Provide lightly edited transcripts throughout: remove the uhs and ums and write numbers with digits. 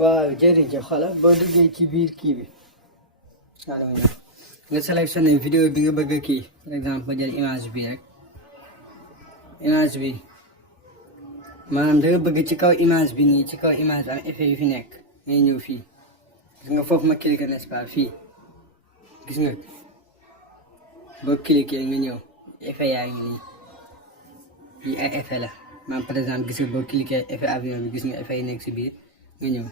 waaw jërëjëf xoolal boo duggee ci biir kii bi nga sélectionné vidéo bi nga bëgg a kii par exemple ba jël image bi rek image bi maanaam da nga bëgg ci kaw image bi nii ci kaw image bi am effet yu fi nekk ngay ñëw fii gis nga foofu ma cliqué n'est-ce pas fii gis nga boo cliqué nga ñëw effet yaa ngi nii yi ay effet la maanaam par exemple gis nga boo cliqué effet avion bi gis nga effet yi nekk si biir nga ñëw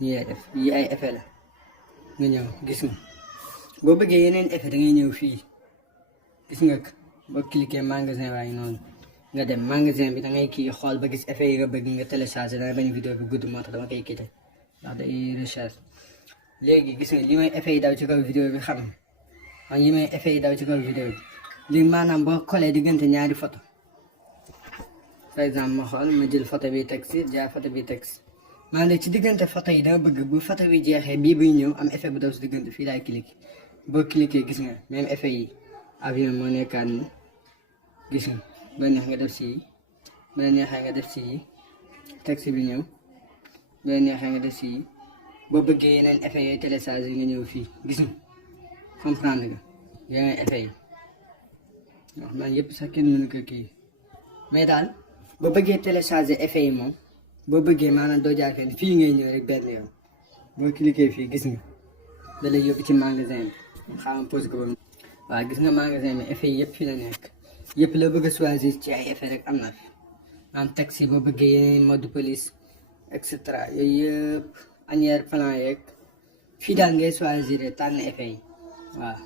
ñii ay def yi ay effet la nga ñëw gis nga boo bëggee yeneen effet da ngay ñëw fii gis nga boo cliqué magasin waa ngi noonu nga dem magasin bi da ngay kii xool ba gis effet yi nga bëgg nga téléchargé dana bañ vidéo bi gudd moo tax dama koy quitté ndax day recharge léegi gis nga li may effet yi daw ci kaw vidéo bi xam nga li may effet yi daw ci kaw vidéo bi li maanaam boo collé diggante ñaari photo par exemple ma xool ma jël photo bi teg si jaa photo bi teg si maanaam ci diggante photo yi dama bëgg bu photo bi jeexee bii buy ñëw am effet bu daw si diggante fii laay cliqué boo cliqué gis nga même effet yi avion moo nekkaat ni gis nga ba neex nga def si yi ba neexee nga def si yi texte bi ñëw ba neexee nga def si yi boo bëggee yeneen effet yooyu téléchargé nga ñëw fii gis nga comprendre nga yeneen effet yi wax man yëpp sax kenn mënu ko kii mais daal boo bëggee téléchargé effet yi moom boo bëggee maanaam doo jaar fenn fii ngay ñëw rek benn yoon boo cliqué fii gis nga da lay yóbbu ci magasin bi xaaral pose ko ba mu waaw gis nga magasin bi effet yi yëpp fi la nekk yëpp la bëgg a choisir ci ay effet rek am na fi maanaam taxi boo bëggee yeneen mode police et cetera yooyu yëpp arrière plan yeeg fii daal ngay choisir tànn effet yi waaw